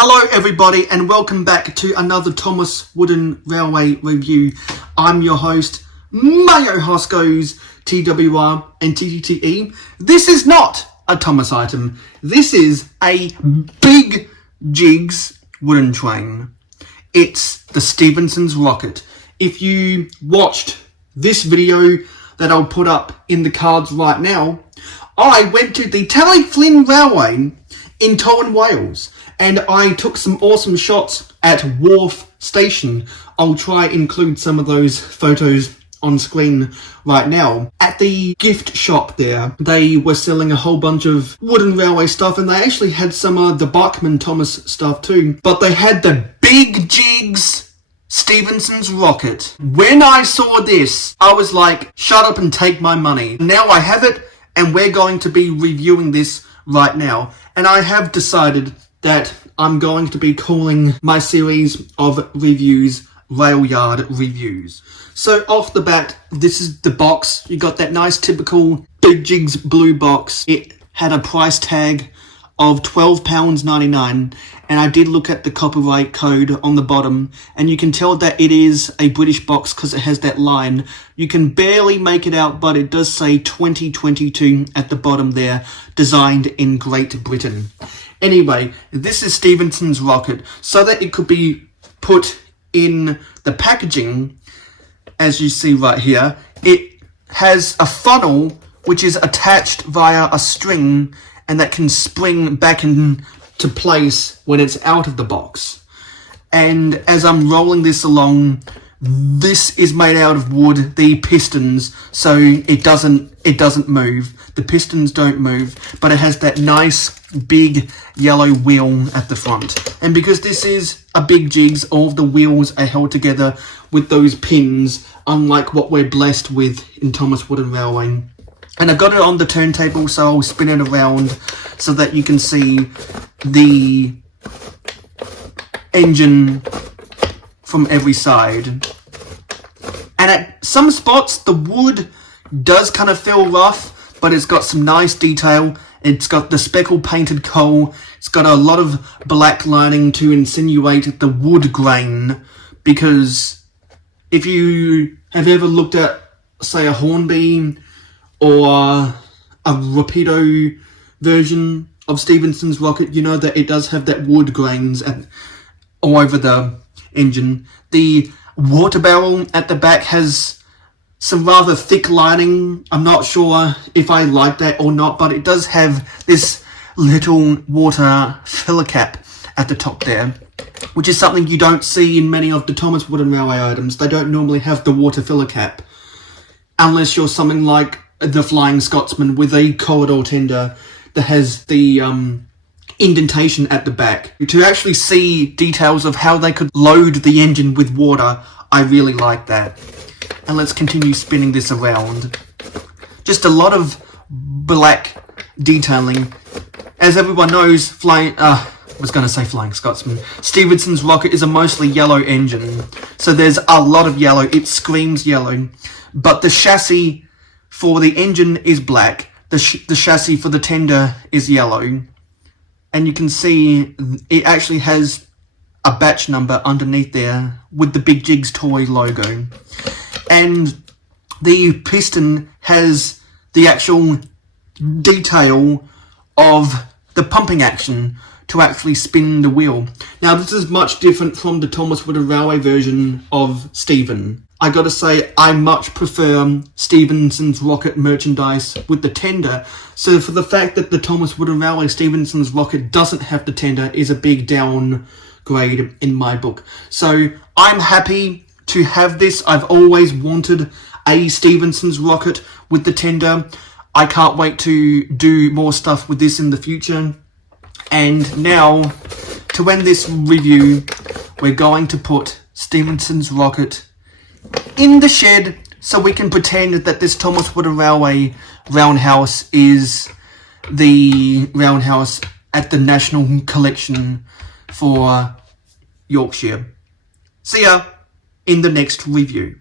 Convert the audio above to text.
Hello everybody and welcome back to another Thomas Wooden Railway review. I'm your host, Mayo Hoskos, TWR and TTTE. This is not a Thomas item. This is a Big Jigs wooden train. It's the Stephensons Rocket. If you watched this video that I'll put up in the cards right now, I went to the Flynn Railway in Tolwyn, Wales, and I took some awesome shots at Wharf Station. I'll try include some of those photos on screen right now. At the gift shop there, they were selling a whole bunch of wooden railway stuff, and they actually had some of the Bachman Thomas stuff too. But they had the Big Jigs Stephensons Rocket. When I saw this, I was like, shut up and take my money. Now I have it, and we're going to be reviewing this right now. And I have decided that I'm going to be calling my series of reviews Rail Yard Reviews. So off the bat, this is the box. You got that nice typical Big Jigs blue box. It had a price tag of £12.99, and I did look at the copyright code on the bottom, and you can tell that it is a British box because it has that line. You can barely make it out, but it does say 2022 at the bottom there, designed in Great Britain. Anyway, this is Stephensons Rocket, so that it could be put in the packaging, as you see right here. It has a funnel which is attached via a string, and that can spring back into place when it's out of the box. And as I'm rolling this along, this is made out of wood, the pistons, so it doesn't move. The pistons don't move, but it has that nice big yellow wheel at the front. And because this is a Big Jigs, all of the wheels are held together with those pins, unlike what we're blessed with in Thomas Wooden Railway. And I've got it on the turntable, so I'll spin it around so that you can see the engine from every side. And at some spots, the wood does kind of feel rough, but it's got some nice detail. It's got the speckle painted coal. It's got a lot of black lining to insinuate the wood grain, because if you have ever looked at, say, a Hornby or a Rapido version of Stephensons Rocket, you know that it does have that wood grains all over the engine. The water barrel at the back has some rather thick lining. I'm not sure if I like that or not, but it does have this little water filler cap at the top there, which is something you don't see in many of the Thomas Wooden Railway items. They don't normally have the water filler cap, unless you're something like the Flying Scotsman with a corridor tender that has the indentation at the back. To actually see details of how they could load the engine with water, I really like that. And let's continue spinning this around. Just a lot of black detailing. As everyone knows, Flying Scotsman, Stephensons Rocket is a mostly yellow engine, so there's a lot of yellow. It screams yellow, but the chassis for the engine is black. The chassis for the tender is yellow. And you can see it actually has a batch number underneath there with the Big Jigs toy logo. And the piston has the actual detail of the pumping action to actually spin the wheel. Now, this is much different from the Thomas Wooden Railway version of Stephen. I gotta say, I much prefer Stephensons Rocket merchandise with the tender. So for the fact that the Thomas Wooden Railway Stephensons Rocket doesn't have the tender is a big downgrade in my book. So I'm happy to have this. I've always wanted a Stephensons Rocket with the tender. I can't wait to do more stuff with this in the future. And now, to end this review, we're going to put Stephensons Rocket in the shed so we can pretend that this Thomas Wooden Railway roundhouse is the roundhouse at the National Collection for Yorkshire. See ya in the next review.